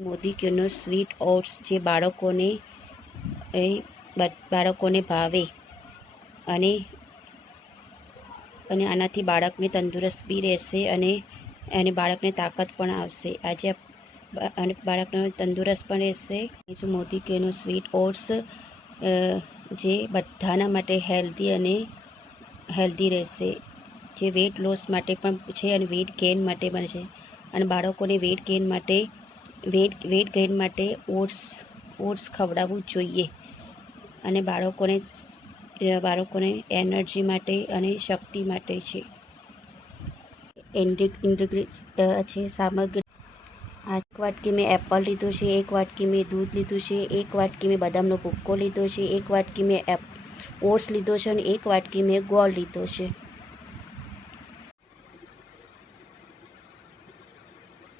મોદીક્યુનો sweet oats જે બાળકોને ભાવે અને આનાથી બાળકને તંદુરસ્ત બી રહેશે અને બાળકને તાકાત પણ આવશે. આજે બાળકને તંદુરસ્ત પણ રહેશે. મોદીક્યુનો સ્વીટ ઓટ્સ જે બધાના માટે હેલ્ધી રહેશે, જે વેટ લોસ માટે પણ છે અને વેટ ગેઇન માટે પણ છે. અને બાળકોને વેટ ગેઇન માટે ઓટ્સ ખવડાવવું જોઈએ. અને બાળકોને એનર્જી માટે અને શક્તિ માટે છે. છે સામગ્રી. 1 વાટકી મેં એપલ લીધું છે, 1 વાટકી મેં દૂધ લીધું છે, 1 વાટકી મેં બદામનો ભૂક્કો લીધો છે, 1 વાટકી મેં ઓટ્સ લીધો છે અને 1 વાટકી મેં ગોળ લીધો છે.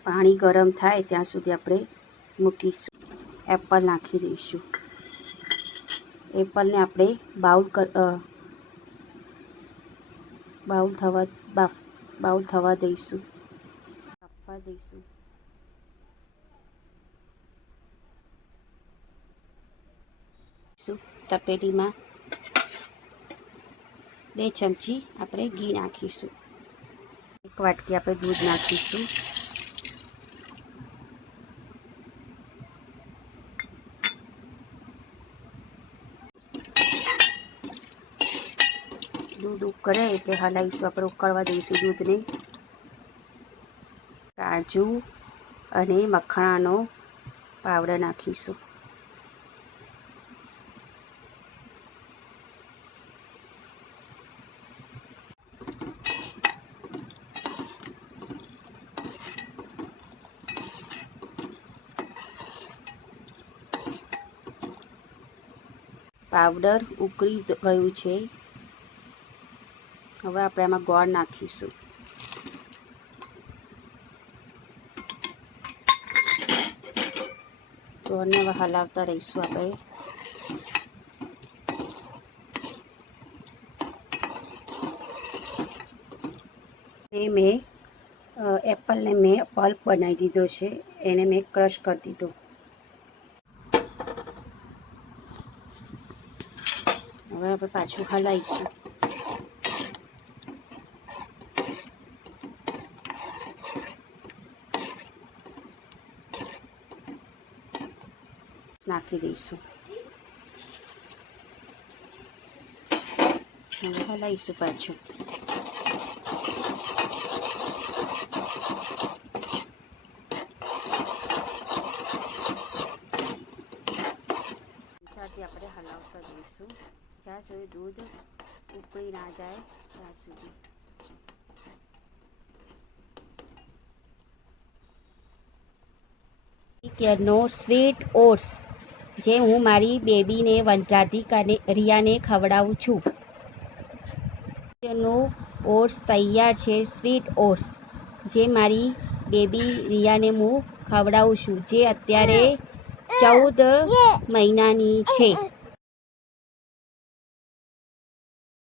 પાણી ગરમ થાય ત્યાં સુધી આપણે મૂકીશું. એપલ નાખી દઈશું. એપલને આપણે બાઉલ થવા દઈશું. તપેલીમાં 2 ચમચી આપણે ઘી નાખીશું. 1 વાટકી આપણે દૂધ નાખીશું. દૂધ ઉકળે એટલે હલાવીશું. આપણે ઉકળવા દઈશું દૂધને. કાજુ અને મખણાનો પાવડર નાખીશું. પાવડર ઉકળી ગયું છે. હવે આપણે આમાં ગોળ નાખીશું. ગોળને હવે હલાવતા રહીશું આપણે. મેં એપલને મેં પલ્પ બનાવી દીધો છે. એને મેં ક્રશ કરી દીધો. હવે આપણે પાછું હલાવીશું. નાખી દઈશું. હવે હલાવીશું પાછું. આપણે હલાવતા જઈશું જ્યાં સુધી દૂધ ઉકળી ના જાય ત્યાં સુધી. મોદીક્યુનો સ્વીટ ઓટ્સ જે હું મારી બેબીને રિયાને ખવડાવું છું. મોદીક્યુનો ઓટ્સ તૈયાર છે. સ્વીટ ઓટ્સ જે મારી બેબી રિયાને હું ખવડાવું છું, જે અત્યારે 14 મહિનાની છે.